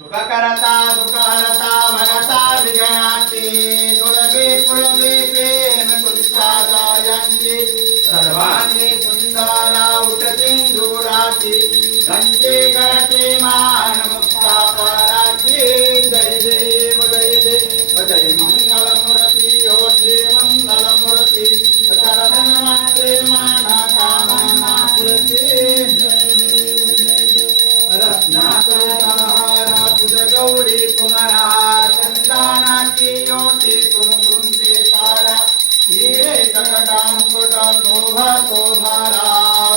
सुख करता दुख हरता भरता विघ्नाची दुर्गे पुरगे प्रेम कुंता गायांची सर्वांगी सुंदरा उठती दुराची घंटे गळते मान मुक्ता पराची जय देव जय मंगल मूर्ती हो श्री मंगल मूर्ती दर्शन मात्रे मान कामना पूर्ती रत्नाकरहारा तुझ गौरी कुमारा चंदनाची योटी कुंकुमते सारा हिरे कटा मुकुट शोभा शोभारा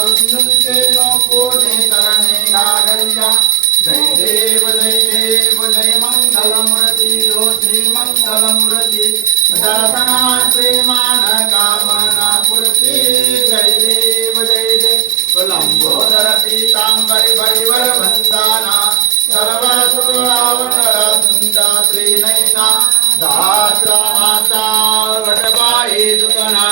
रुंजुंचे नोकोने करणे गागरिया जय देव जय मंगल मूर्ती हो श्री मंगल मूर्ती दर्शनात्रे मान कामना पूर्ती जय देव लंबोदर पीतांबरी परिवर बंदाना सर्व सुरावणर सुंदा त्रिनयना सहस्र माता वटबाई दुतना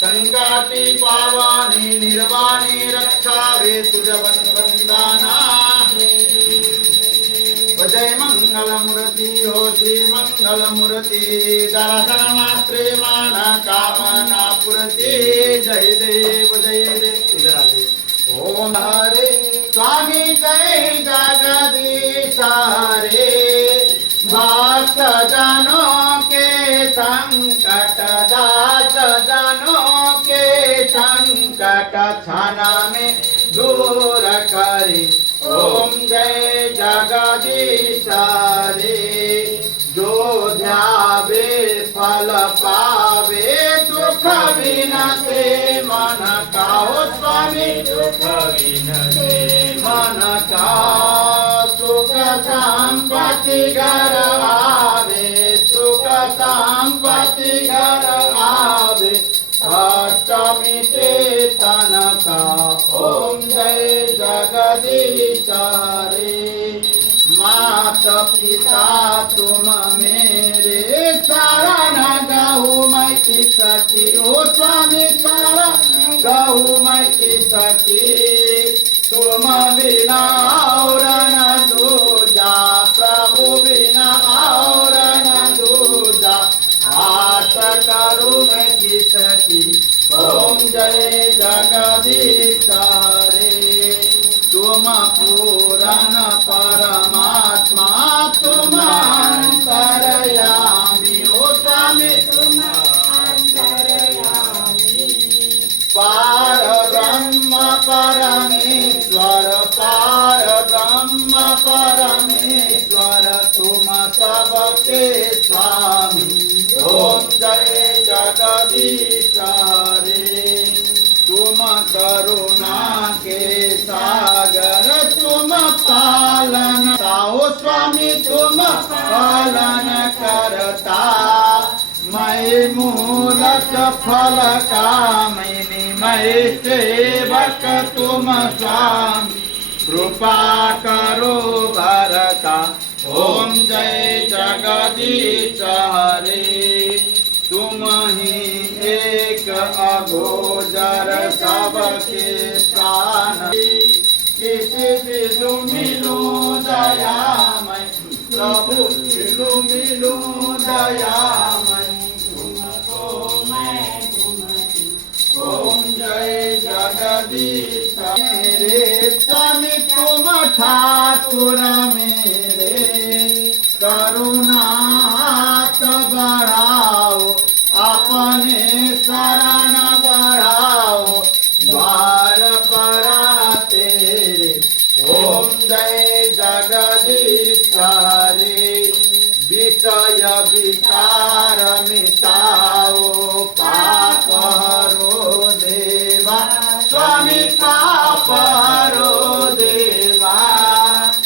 संकाती पावानी निर्वाणी रक्षावे तुझ वंदना जय मंगल मूर्ती हो श्री मंगल मूर्ती दर्शन मात्रे मान कामना पूर्ती जय देव इधर आले ओम हरे स्वामी जय जगदीश हरे भक्त जनों के संकट दास जनों के संकट क्षण में दूर करे ओम जय जगदीश हरे जो ध्यावे फल पावे दुख विनसे मन का स्वामी दुख विनसे मन का सुख संपत्ति घर आवे सुख संपत्ति घर आवे अष्टमी ते तन का ओम जय जगदीश हरे माता पिता तुम मेरे शरण गहु मैं किसकी ओ स्वामी शरण गहु मैं किसकी तुम बिना और न दूजा प्रभु बिना और न दूजा आस करूं मैं किसकी ओम जय जगदीश हरे तुम पूरन परमात्मा तुम अंतर्यामी ओ स्वामी तुम अंतर्यामी पार ब्रह्म परमेश्वर पार ब्रह्म परमेश्वर तुम सबके स्वामी ओम जय जगदीश हरे तुम करुणा के सागर तुम पालन ताओ स्वामी तुम पालन करता मैं मूलक फल कामिनी मैं सेवक तुम स्वामी कृपा करो भरता ओम जय जगदीश हरे तुम ही एक अघोजर सबके प्राण किसी मिलू मिलू दयामय प्रभु मिलू दयामय तुमको मैं ओम जय जगदीश मेरे स्वामी तुम ठाकुर मेरे करुणा हाथ बढ़ाओ अपने शरण बढ़ाओ द्वार पर तेरे ओम जय जगदीश हरे विषय विकार मिटाओ पाप हरो देवा स्वामी पाप हरो देवा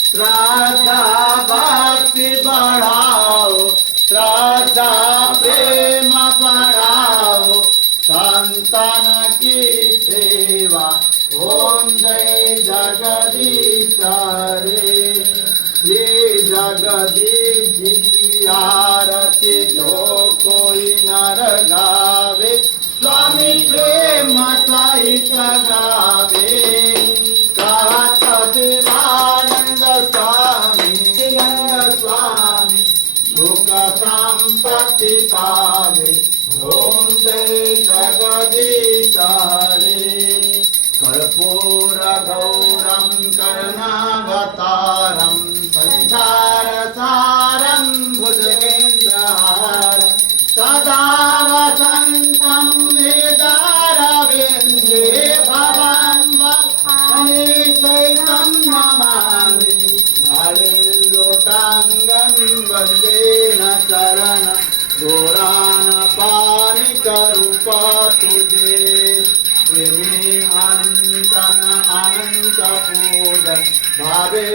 श्रद्धा भक्ति बढ़ाओ श्रद्धा प्रेम बढ़ाओ संतान की सेवा ओम जय जगदीश हरे ये जगदीश की आरती जो कोई नर गावे स्वामी प्रेम सहित गावे कहत देवानंद स्वामी संपत्ति पावे ओम जय जगदीश हरे कर्पूर गौरम करुणावतारम संसार सारम भुजगेन्द्रहारम सदा वसन्तं हृदयारविन्दे भवां वक्तानिशैतं नमामि लोटाङ्गं वन्देन चरण घोरानपानिकरूपा तुजे प्रेमे अनन्तन अनन्तपूजन भावे